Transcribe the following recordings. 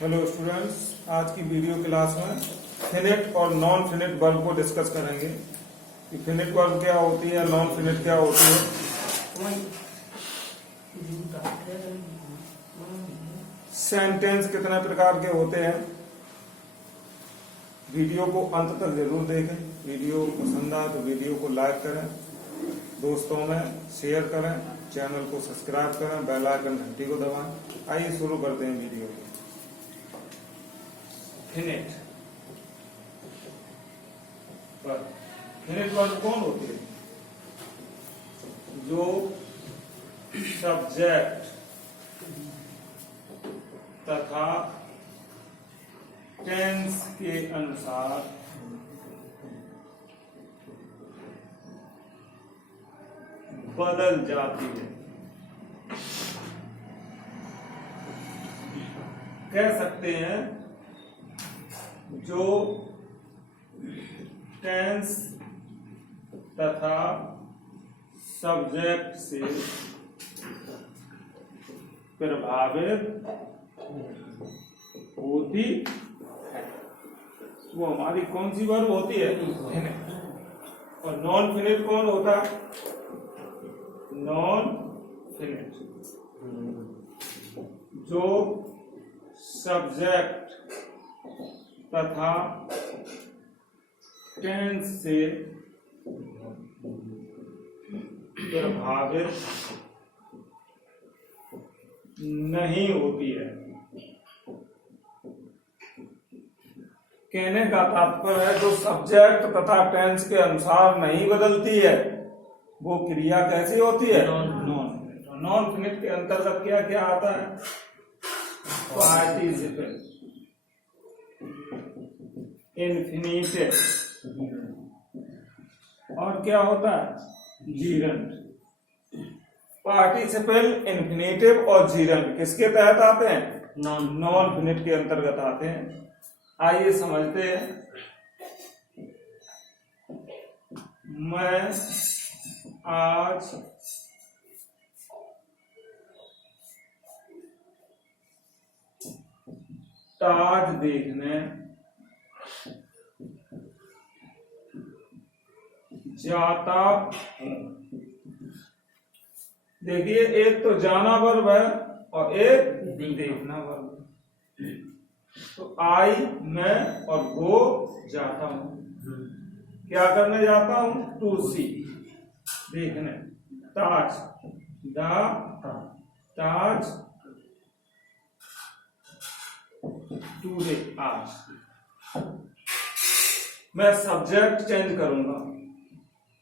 Hello students, आज की video class में फिनिट और नॉन फिनिट वर्ब को डिस्कस करेंगे कि फिनिट वर्ब क्या होती है, नॉन फिनिट क्या होती है, सेंटेंस कितने प्रकार के होते हैं। वीडियो को अंत तक जरूर देखें। वीडियो पसंद आए तो वीडियो को लाइक करें, दोस्तों में शेयर करें, चैनल को सब्सक्राइब करें, बेल आइकन घंटी को दबाएं। आइए शुरू करते हैं वीडियो को। फिनिट वर्ब कौन होती है? जो सब्जेक्ट तथा टेंस के अनुसार बदल जाती है। कह सकते हैं जो टेंस तथा सब्जेक्ट से प्रभावित होती है, वो हमारी कौन सी वर्ब होती है? फिनिट। और नॉन फिनिट कौन होता है? नॉन फिनिट जो सब्जेक्ट तथा टेंस से प्रभावित नहीं होती है। कहने का तात्पर्य है जो सब्जेक्ट तथा टेंस के अनुसार नहीं बदलती है, वो क्रिया कैसी होती है? नॉन फिनिट के अंतर्गत क्या क्या आता है? पार्टिसिपल, इन्फिनिटिव, और क्या होता है? जीरंड। पार्टिसिपल, इन्फिनिटिव और जीरंड किसके तहत आते हैं? नॉन फिनिट के अंतर्गत आते हैं। आइए समझते हैं। मैं आज ताज देखने जाता हूं। देखिए, एक तो जाना वर्ब है और एक देखना वर्ब है। तो आई, मैं और गो जाता हूं। क्या करने जाता हूं? टू सी, देखने। ताज, ताज टूडे, आज। मैं सब्जेक्ट चेंज करूंगा।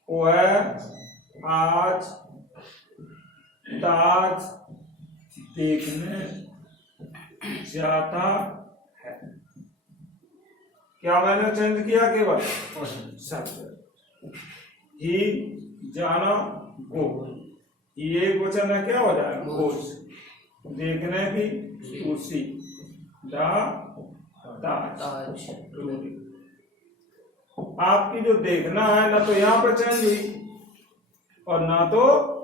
वह आज ताज देखने जाता है। क्या मैंने चेंज किया? केवल सब्जेक्ट। ही, जाना, गो। ये क्वेश्चन है, क्या हो जाएगा? गोज। देखने की, टू सी, ताज टूडे। आपकी जो देखना है ना तो यहाँ पे चेंज हुई और ना तो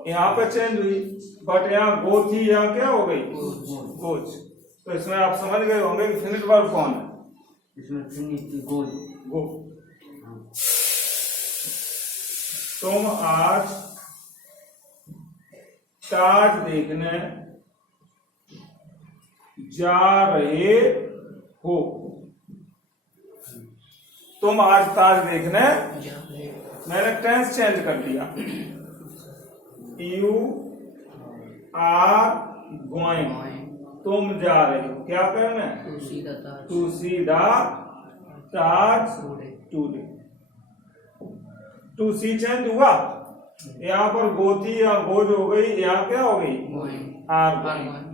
यहाँ पे चेंज हुई, बट यहाँ गो थी, यहाँ क्या हो गई? गोज। तो इसमें आप समझ गए होंगे कि फिनिट वर्ब कौन है? इसमें फिनिट गो। तुम आज ताज देखने जा रहे हो। तुम आज ताज देखने, मैंने टेंस चेंज कर दिया। यू आर गोइंग, तुम जा रहे हो। क्या करना है? To see the Taj today. To see change हुआ, यहाँ पर गो थी, यहाँ गोज हो गई, यहाँ क्या हो गई? Are going.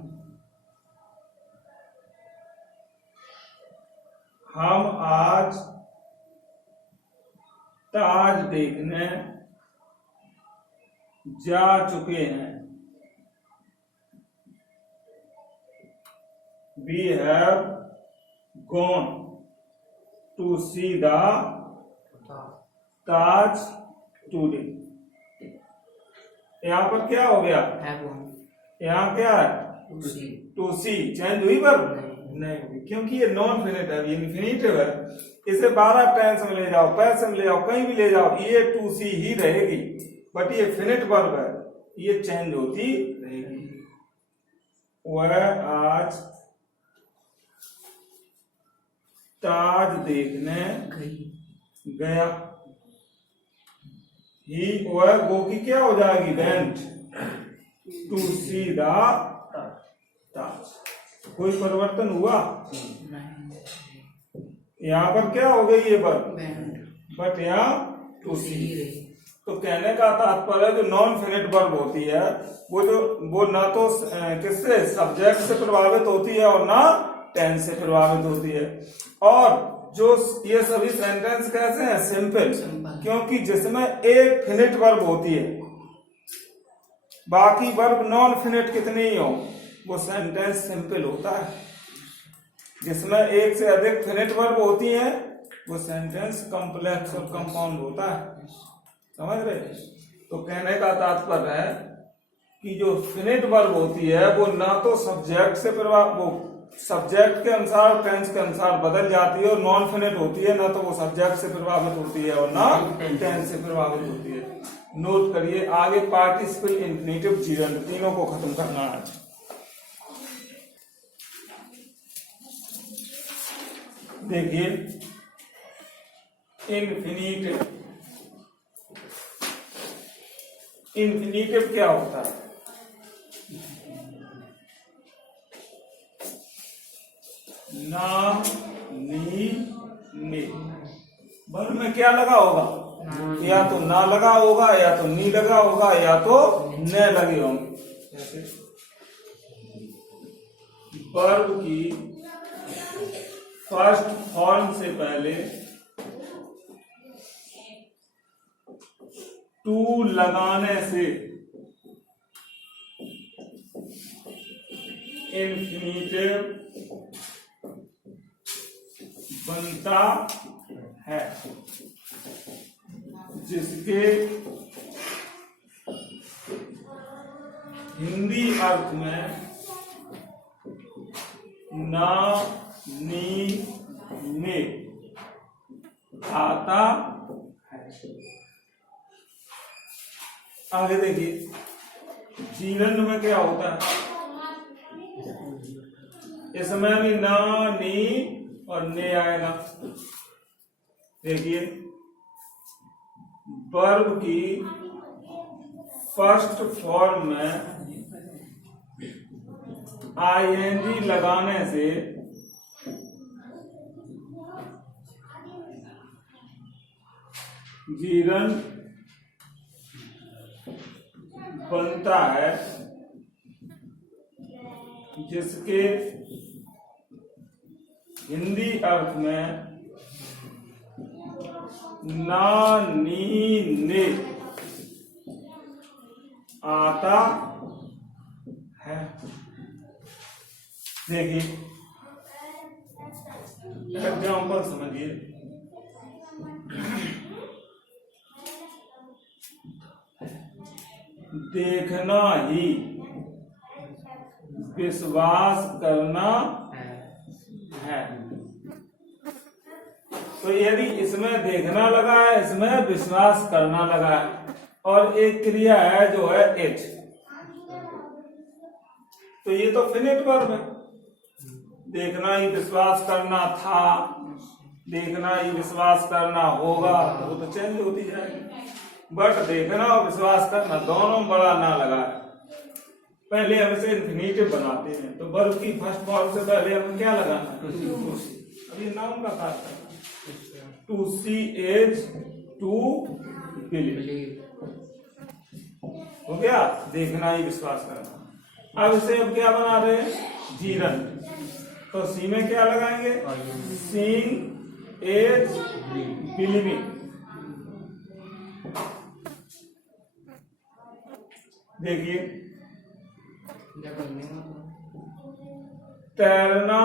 हम आज ताज देखने जा चुके हैं। We have gone to see the Taj today. यहाँ पर क्या हो गया? यहाँ क्या है? टू सी चेंज हुई पर नहीं होगी, क्योंकि ये नॉन फिनिट है, ये इन्फिनिटिव है। इसे 12 टेंस में ले जाओ, पैसे में ले जाओ, कहीं भी ले जाओ, ये टू सी ही रहेगी। बट ये फिनिट वर्ब है, ये चेंज होती रहेगी। वह आज ताज देखने गया। ही वह गो की क्या हो जाएगी, वेंट टू सी द ताज। कोई परिवर्तन हुआ? यहाँ पर क्या हो गई ये वर्ब, बट यहाँ टू सी। तो कहने का तात्पर्य जो नॉन फिनिट वर्ब होती है वो ना तो किससे, सब्जेक्ट से प्रभावित होती है और ना टेंस से प्रभावित होती है। और जो ये सभी सेंटेंस कैसे हैं, सिंपल, क्योंकि जिसमें एक फिनिट वर्ब होती है, बाकी वर्ब नॉन फिनिट कितनी ही हो, वो सेंटेंस सिंपल होता है। जिसमें एक से अधिक फिनिट वर्ब होती है वो सेंटेंस कॉम्प्लेक्स और कंपाउंड होता है। समझ रहे? तो कहने का तात्पर्य है कि जो फिनिट वर्ब होती है वो ना तो सब्जेक्ट से वो सब्जेक्ट के अनुसार टेंस के अनुसार बदल जाती है, और नॉन फिनिट होती है ना तो वो सब्जेक्ट से प्रभावित होती है और ना टेंस से प्रभावित होती है। नोट करिए, आगे पार्टिसिपल, इंफिनिटिव, जीरंड, तीनों को खत्म करना है। देखिए इन्फिनिटिव, इन्फिनिटिव क्या होता है? ना, नी, ने। वर्ब में क्या लगा होगा? या तो ना लगा होगा, या तो नी लगा होगा, या तो न लगे होंगे। वर्ब की फर्स्ट फॉर्म से पहले टू लगाने से इन्फिनिटिव बनता है, जिसके हिंदी अर्थ में ना, नी, ने आता है। आगे देखिए, जीरंड में क्या होता है? इसमें भी ना, नी और ने आएगा। देखिए, वर्ब की फर्स्ट फॉर्म में आईएनजी लगाने से जीरंड बनता है, जिसके हिंदी अर्थ में ना, नी, ने आता है। देखिए एग्जाम्पल समझिए। देखना ही विश्वास करना है। तो यदि इसमें देखना लगा है, इसमें विश्वास करना लगा है, और एक क्रिया है जो है एच, तो ये तो फिनिट वर्ब है। देखना ही विश्वास करना था, देखना ही विश्वास करना होगा, तो वो तो चेंज होती जाएगी। बट देखना और विश्वास करना दोनों में बड़ा ना लगा है। पहले हम इसे इन्फिनिटिव बनाते हैं, तो वर्ब की फर्स्ट फॉर्म से पहले हमें क्या लगाना है? To see. अब ये नाउन का कार्य करना, to see is to believe, हो गया। देखना ही विश्वास करना। अब इसे अब क्या बना रहे हैं? जीरंड। तो सी में क्या लगाएंगे? Seeing is believing. देखिए, तैरना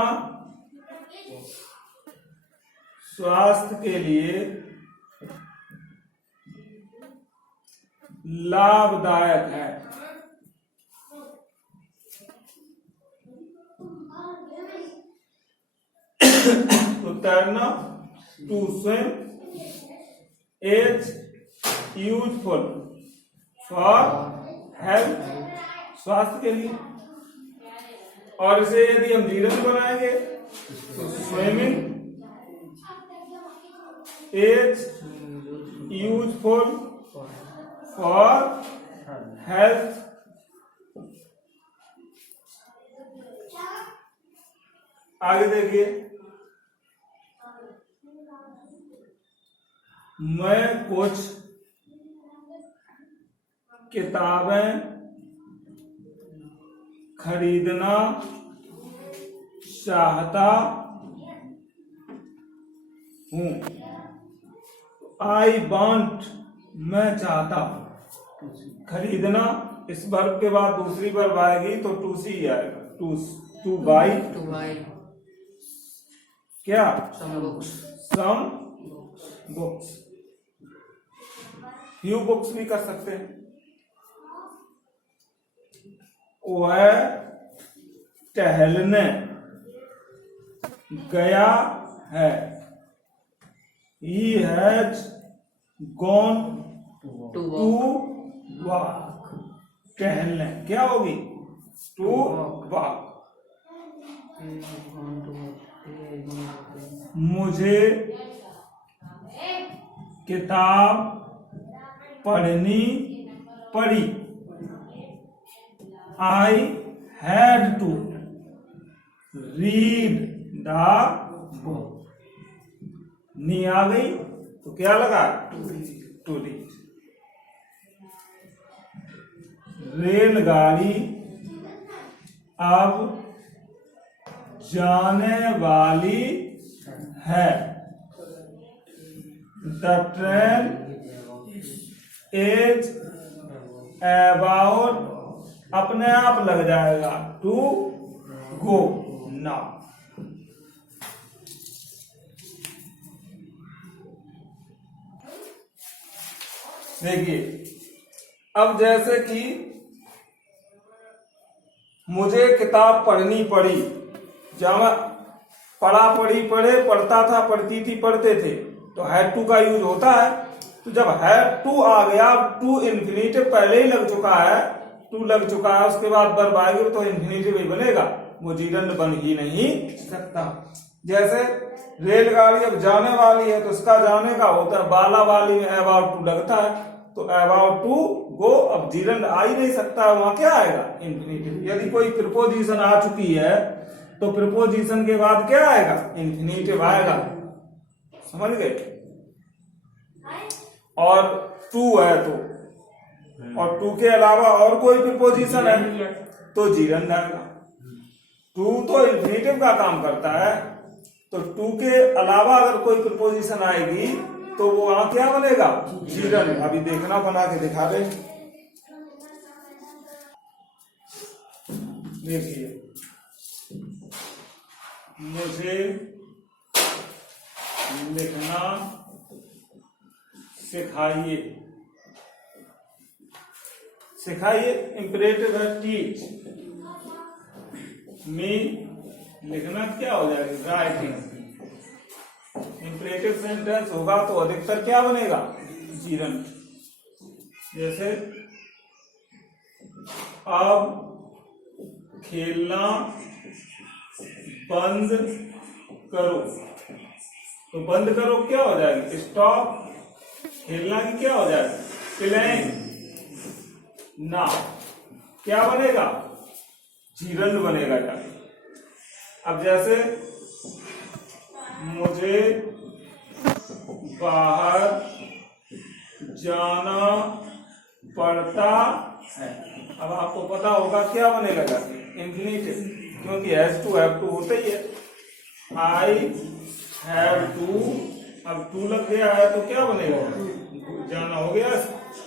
स्वास्थ्य के लिए लाभदायक है। तो तैरना, to swim, as useful for health, स्वास्थ्य के लिए। और इसे यदि हम जीरन बनाएंगे तो swimming is useful for health. आगे देखिए, मैं कुछ किताबें खरीदना चाहता हूं। आई वांट, मैं चाहता हूं। खरीदना, इस वर्ब के बाद दूसरी वर्ब आएगी तो टू सी आएगा। टू बाई क्या, सम बुक्स, फ्यू बुक्स भी कर सकते हैं। वह टहलने गया है। He has gone to walk। टहलने क्या होगी, टू वॉक। मुझे किताब पढ़नी पड़ी। I had to read the book। नी आ गई तो क्या लगा, टू रीड। रेलगाड़ी अब जाने वाली है। द ट्रेन इज अबाउट, अपने आप लग जाएगा, टू गो नाउ। देखिए, अब जैसे कि मुझे किताब पढ़नी पड़ी, जहां पढ़ा पढ़ी पढ़े, पढ़ता था, पढ़ती थी, पढ़ते थे, तो हैड टू का यूज होता है। तो जब हैड टू आ गया, टू इन्फिनिटिव पहले ही लग चुका है, टू लग चुका है, उसके बाद वर्ब आएगी तो इन्फिनिटिव ही बनेगा, वो जीरंड बन ही नहीं सकता। जैसे रेलगाड़ी अब जाने वाली है तो उसका जाने का होता है, बाला वाली में अबाउट टू लगता है, तो अबाउट टू गो, अब जीरंड आ ही नहीं सकता है, वहां क्या आएगा, इन्फिनिटिव। यदि कोई प्रिपोजिशन आ चुकी है तो प्रिपोजिशन के बाद क्या आएगा, इन्फिनिटिव आएगा। समझ गए। और टू है तो, और टू के अलावा और कोई प्रिपोजिशन है तो जीरंड आएगा। टू तो इन्फिनिटिव का काम करता है, तो टू के अलावा अगर कोई प्रिपोजिशन आएगी तो वो वहां क्या बनेगा, जीरंड। अभी देखना, बना के दिखा रहे। देखिए, मुझे लिखना सिखाइए। सिखाइए इंपरेटिव है, टीच मी, लिखना क्या हो जाएगा, राइटिंग। इंपरेटिव सेंटेंस होगा तो अधिकतर क्या बनेगा, जीरंड। जैसे अब खेलना बंद करो, तो बंद करो क्या हो जाएगी, स्टॉप। खेलना की क्या हो जाएगा, प्लेइंग। ना क्या बनेगा, जीरंड बनेगा जाके। अब जैसे मुझे बाहर जाना पड़ता है, अब आपको पता होगा क्या बनेगा जाके, इन्फिनिटिव, क्योंकि हैज टू हैव टू होता ही है। आई हैव टू, अब टू लग गया है तो क्या बनेगा, जाना हो गया,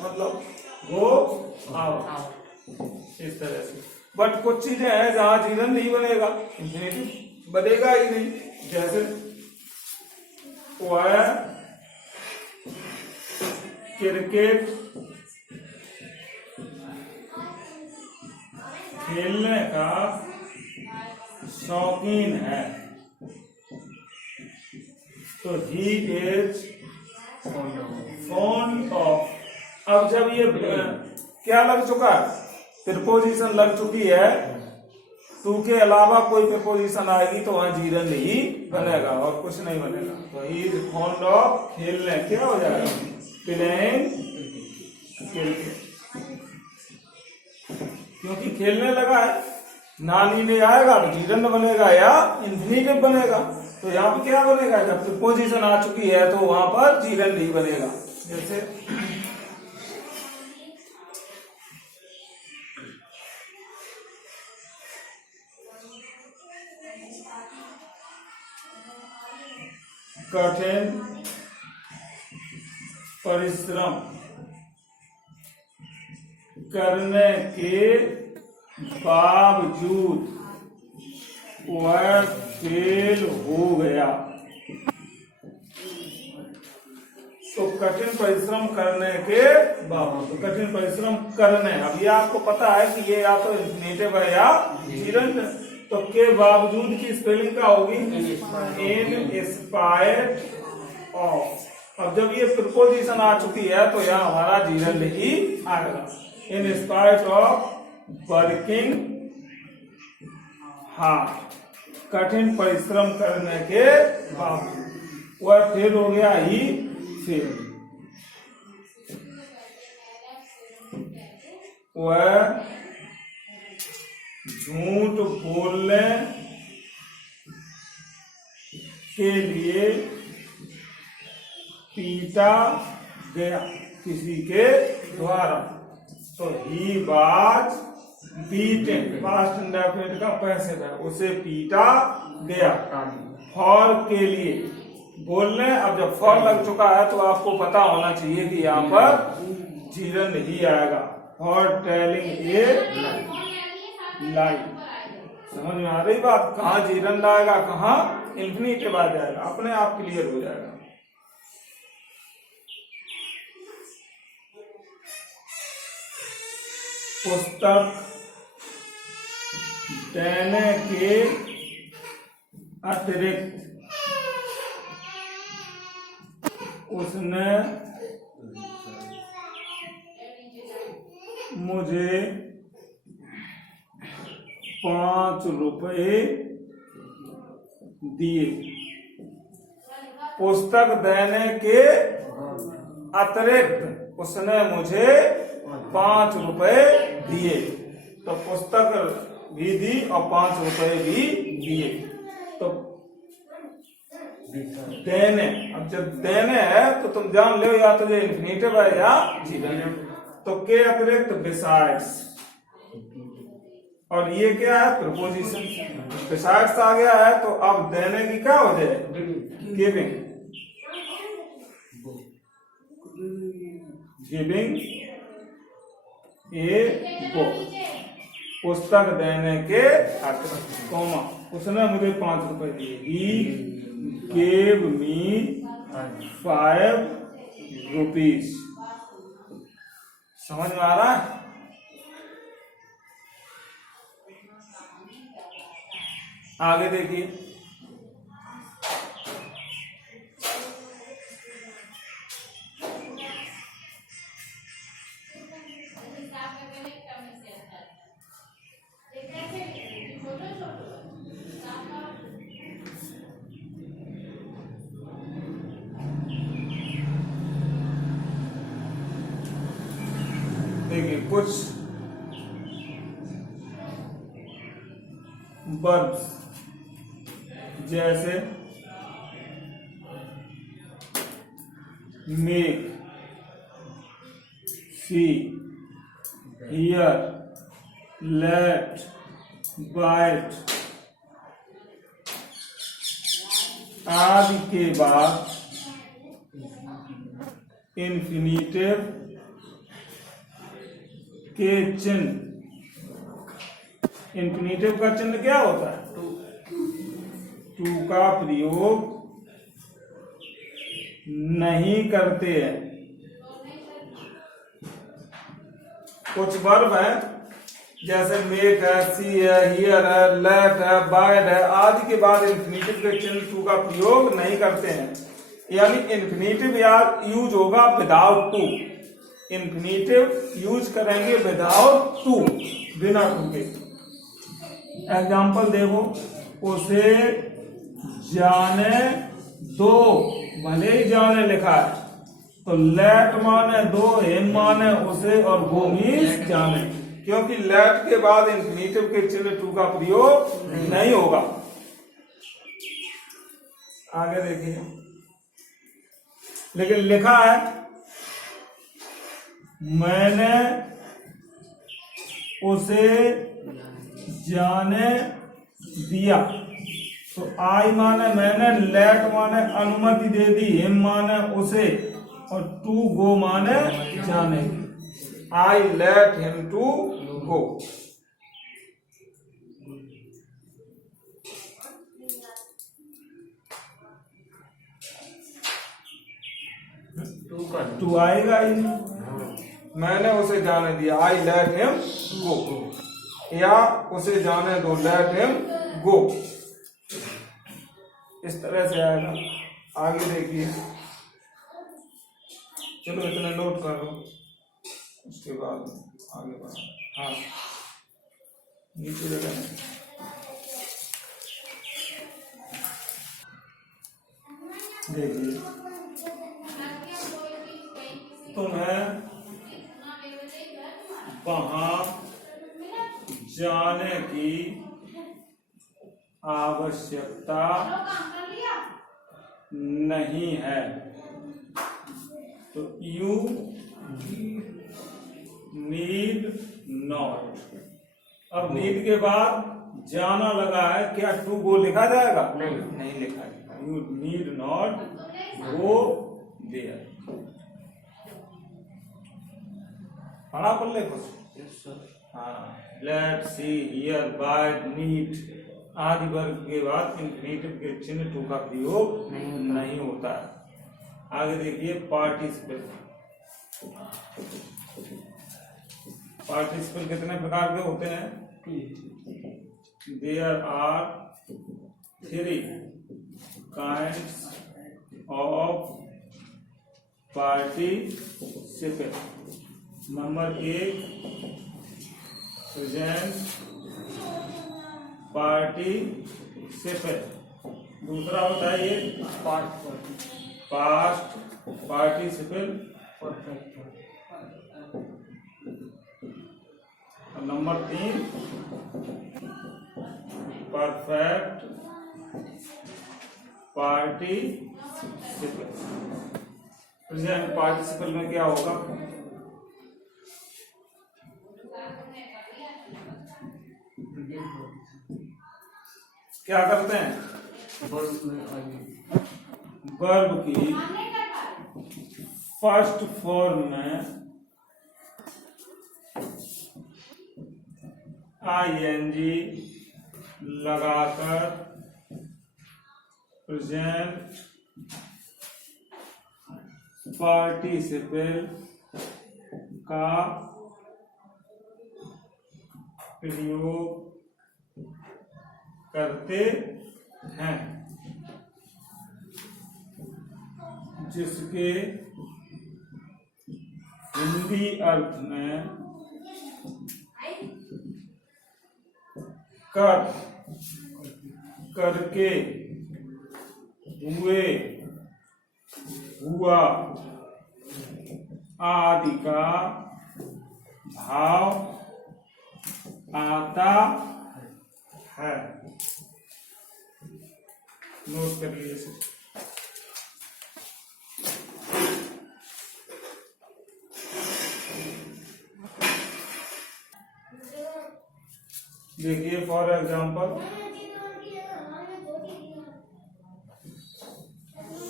मतलब गो आओ, इस तरह से। बट कुछ चीजें हैं जहां जीरंड नहीं बनेगा, इन्फिनिटिव बनेगा ही नहीं। जैसे वह क्रिकेट खेलने का शौकीन है। तो ही इज fond of। अब जब ये क्या लग चुका है, प्रीपोजिशन लग चुकी है, टू के अलावा कोई प्रीपोजिशन आएगी तो वहां जीरन ही बनेगा और कुछ नहीं बनेगा। तो ही इज फॉन्ड ऑफ, खेलने, क्या हो जाएगा, प्लेइंग, क्योंकि खेलने लगा है, नानी में आएगा तो जीरन बनेगा या इंफिनिटिव बनेगा। तो यहाँ पे क्या बनेगा, जब प्रीपोजिशन आ चुकी है तो वहां पर जीरन ही बनेगा। जैसे कठिन परिश्रम करने के बावजूद वह फेल हो गया। तो कठिन परिश्रम करने के बावजूद, तो कठिन परिश्रम करने, अब ये आपको पता है कि ये या तो इंफिनिटिव है या जीरंट। तो के बावजूद की स्पेलिंग क्या होगी, इन स्पाइट ऑफ। अब जब ये प्रीपोजिशन आ चुकी है तो यहाँ हमारा जीरन ही आएगा। In spite of working hard, कठिन परिश्रम करने के बावजूद वह फेल हो गया, ही फेल। वह झूठ बोलने के लिए पीटा गया किसी के द्वारा। तो he was beaten, past indefinite का पैसिव है, उसे पीटा गया। फॉर के लिए, बोलने, अब जब फॉर लग चुका है तो आपको पता होना चाहिए कि यहाँ पर जीरन ही आएगा। फॉर टेलिंग ए लाई, समझ में आ रही बात, कहाँ जीरन लाएगा, कहाँ इंफिनिटिव के बाद जाएगा, अपने आप क्लियर हो जाएगा। पुस्तक देने के अतिरिक्त उसने मुझे 5 रुपए दिए। पुस्तक देने के अतिरिक्त उसने मुझे 5 रुपए दिए। तो पुस्तक भी दी और 5 रुपए भी दिए। तो देने, अब जब देने है तो तुम जान लो या तो ये इंफिनिटिव है या जीरन। तो के अतिरिक्त बिसाइड्स, और ये क्या है, प्रपोजिशन। बिसाइड्स आ गया है तो अब देने की क्या हो जाए, गिविंग। गिविंग ए बुक, पुस्तक देने के अतिरिक्त, कॉमा, उसने मुझे 5 रुपए दिए। He gave me 5 rupees. समझ में आ रहा है? आगे देखिए, देखिए कुछ वर्ब्स जैसे make, see, hear, let, bite आदि के बाद इंफिनिटिव के चिन्ह, इंफिनिटिव का चिन्ह क्या होता है, टू का प्रयोग नहीं करते हैं। कुछ वर्ब है जैसे मेक है, सी है, हियर है, लेट है, बाइट है आदि के बाद इंफिनिटिव के चिन्ह टू का प्रयोग नहीं करते हैं। यानी इन्फिनेटिव यूज होगा विदाउट टू। इन्फिनेटिव यूज करेंगे विदाउट टू, बिना टू के। एग्जाम्पल देखो, उसे जाने दो, भले ही जाने लिखा है तो लेट माने दो, हिम माने उसे, और गो मीन्स जाने, क्योंकि लेट के बाद इन्फिनेटिव के चिन्ह टू का प्रयोग नहीं होगा। आगे देखिए, लेकिन लिखा है मैंने उसे जाने दिया, तो आई माने मैंने, लेट माने अनुमति दे दी, हिम माने उसे, और टू गो माने जाने। I let him to go. To आएगा ही नहीं। मैंने उसे जाने दिया, आई लेट हिम गो, या उसे जाने दो, लेट हिम गो, इस तरह से आएगा। आगे देखिए, चलो इतना नोट कर लो, उसके बाद आगे बढ़ो। हाँ, नीचे जगह देखिए, तुम्हें वहां जाने की आवश्यकता नहीं है, तो यू नीड नॉट। अब नीड के बाद जाना लगा है, क्या टू गो लिखा जाएगा? नहीं लिखा जाएगा। You need not go there. पढ़ा पढ़ ले कुछ? हाँ, let, see, hear, by, need आदि वर्ग के बाद इन्फिनेटिव के चिन्ह टू का प्रयोग नहीं होता है। आगे देखिए, पार्टिसिपल। पार्टिसिपल कितने प्रकार के होते हैं? There are 3 kinds of participle. Number 1 present participle, दूसरा होता है ये पास्ट पार्टिसिपल, और number 3 perfect participle. Present participle में क्या होगा? क्या करते हैं? वर्ब की फर्स्ट फॉर्म में ING लगाकर प्रेजेंट पार्टिसिपल का प्रयोग करते हैं, जिसके हिंदी अर्थ में कर, करके, हुए, हुआ आदि का भाव आता है। नोट कर लीजिए। देखिए, फॉर एग्जाम्पल,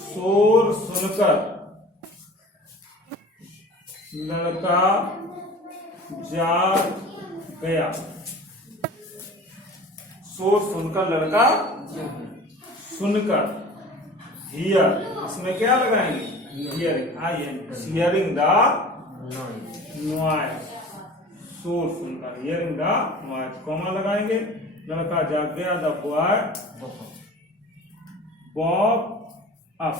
शोर सुनकर लड़का जाग गया। शोर सुनकर लड़का सुनकर, हियर, इसमें क्या लगाएंगे? Hearing, hearing the noise. शोर सुनकर, हियरिंग द नॉइज, कॉमा लगाएंगे। लड़का जाग गया, द बॉय वॉक अप।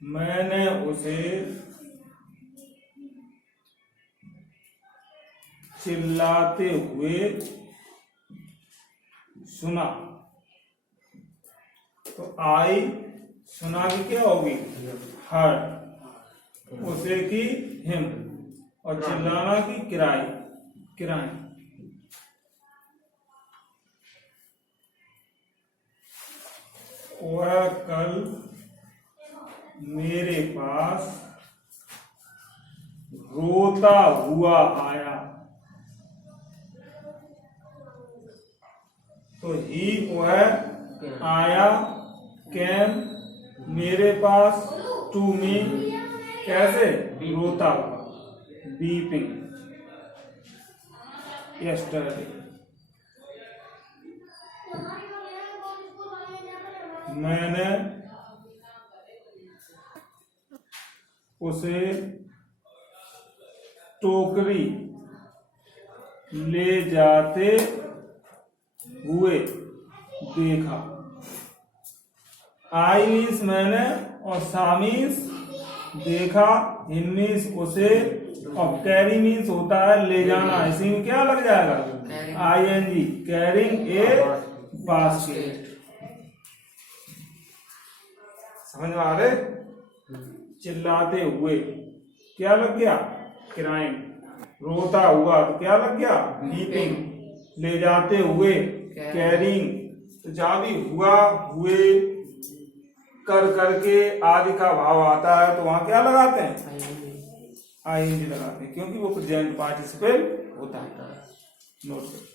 मैंने उसे चिल्लाते हुए सुना। तो आई सुना की क्या होगी? हर। उसे की हिम। और चिल्लाना की किराई। किराई। वह कल मेरे पास रोता हुआ आया। तो ही वह आया, कैम मेरे पास, टू मी कैसे? रोता हुआ, बीपिंग। यस्टरडे। मैंने उसे टोकरी ले जाते हुए देखा। आई मीन्स मैंने, और सा मीन्स देखा, हिम मीन्स उसे, और कैरी मीन्स होता है ले जाना। इसी में क्या लग जाएगा? ING, carrying a basket. समझ में आ रहे? चिल्लाते हुए क्या लग गया? क्राइम। रोता हुआ तो क्या लग गया? वीपिंग। ले जाते हुए कैरिंग। तो जहां भी हुआ, हुए, कर करके आदि का भाव आता है तो वहां क्या लगाते हैं? ING लगाते हैं, क्योंकि वो प्रेजेंट पार्टिसिपल होता है। नोट करो।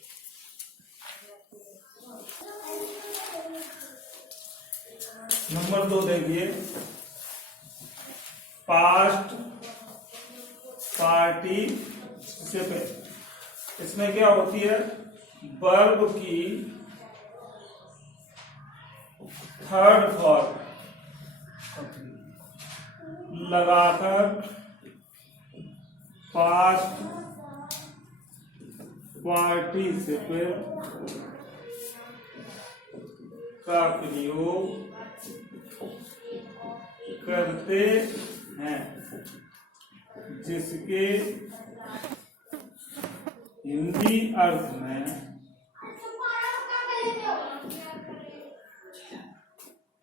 नंबर 2 देखिए, पास्ट पार्टिसिपल। इसमें क्या होती है? वर्ब की थर्ड फॉर्म लगाकर पास्ट पार्टिसिपल का प्रयोग करते हैं, जिसके हिंदी अर्थ में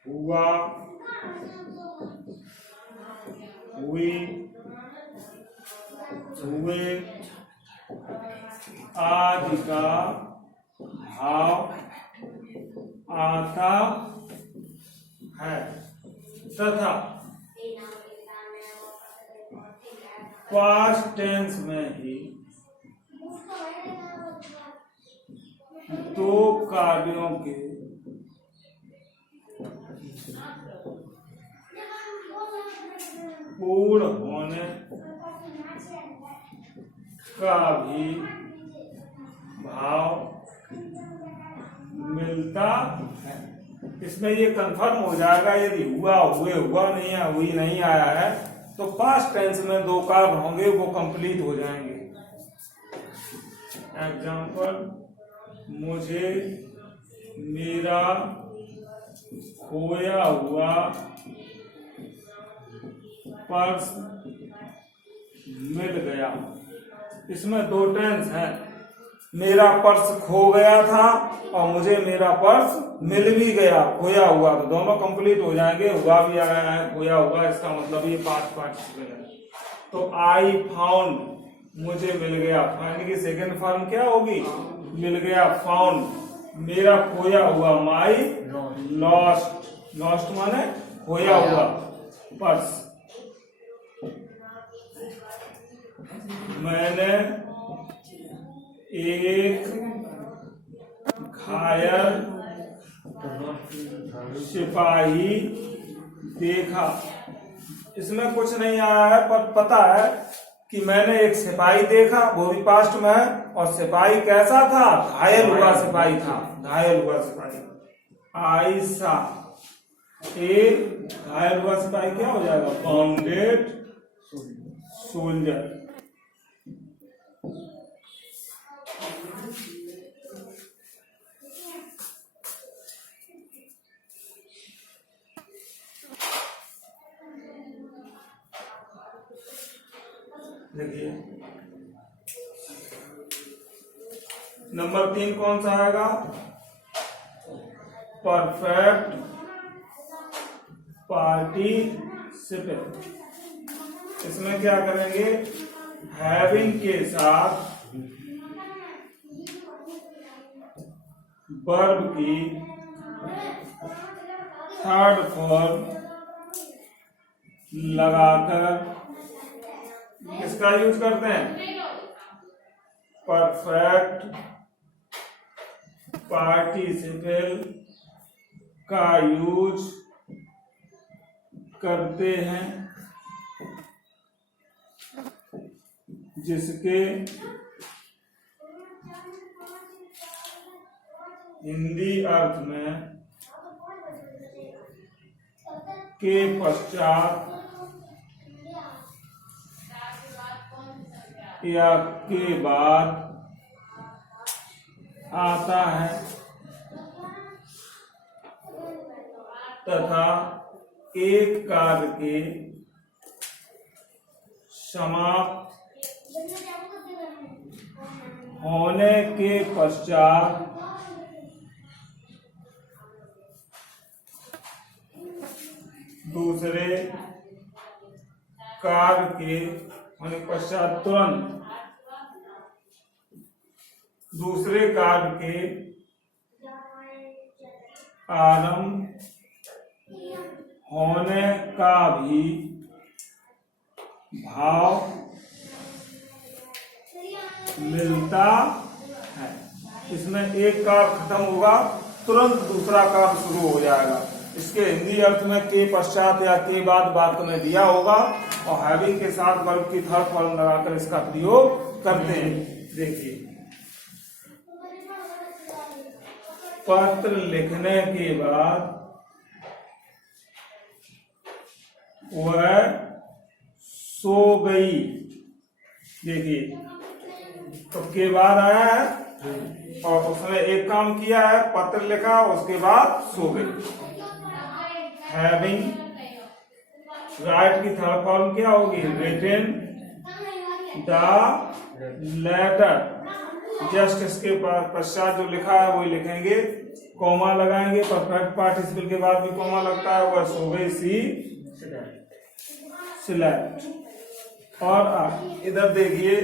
हुआ, हुई, हुए आदि का भाव आता है, तथा पास्ट टेंस में ही दो कार्यों के पूर्ण होने का भी भाव मिलता है। इसमें ये कंफर्म हो जाएगा, यदि हुआ, हुए, हुआ नहीं है, हुई नहीं आया है, तो पास्ट टेंस में दो कार्य होंगे, वो कंप्लीट हो जाएंगे। एग्जाम्पल, मुझे मेरा खोया हुआ पर्स मिल गया। इसमें दो टेंस है, मेरा पर्स खो गया था और मुझे मेरा पर्स मिल भी गया। खोया हुआ तो दोनों कंप्लीट हो जाएंगे। हुआ भी आया है, खोया हुआ, इसका मतलब ये पास्ट पार्टिसिपल है। तो आई फाउंड, मुझे मिल गया। फाइंड की सेकंड फॉर्म क्या होगी? मिल गया, फाउंड। मेरा खोया हुआ, माई लॉस्ट। लॉस्ट माने खोया हुआ पर्स। मैंने एक घायल सिपाही देखा। इसमें कुछ नहीं आया है, पर पता है कि मैंने एक सिपाही देखा, वो भी पास्ट में है। और सिपाही कैसा था? घायल हुआ सिपाही था। घायल हुआ सिपाही। आयशा, एक घायल हुआ सिपाही क्या हो जाएगा? Bounded soldier. देखिए नंबर 3 कौन सा आएगा? Perfect participle. इसमें क्या करेंगे? हैविंग के साथ वर्ब की थर्ड फॉर्म लगाकर किसका यूज करते हैं? परफेक्ट पार्टिसिपल का यूज करते हैं, जिसके हिंदी अर्थ में के पश्चात या के बाद आता है तथा एक कार्य के समाप्त होने के पश्चात दूसरे कार्य के होने के पश्चात तुरंत दूसरे कार्य के आरंभ होने का भी भाव मिलता है। इसमें एक कार्य खत्म होगा, तुरंत दूसरा कार्य शुरू हो जाएगा। इसके हिंदी अर्थ में के पश्चात या के बाद वाक्य में दिया होगा और हैविंग के साथ वर्ब की थर्ड फॉर्म लगाकर इसका प्रयोग करते हैं। देखिए पत्र लिखने के बाद वह सो गई। देखिए तो के बाद आया है और उसने एक काम किया है, पत्र लिखा, उसके बाद सो गई। हैविंग राइट की थर्ड फॉर्म क्या होगी? Written the letter. जस्ट इसके पश्चात जो लिखा है वही लिखेंगे, कॉमा लगाएंगे। परफेक्ट पार्टिसिपल के बाद भी कॉमा लगता है। वह सो गई, सी स्लेप्ट। और इधर देखिए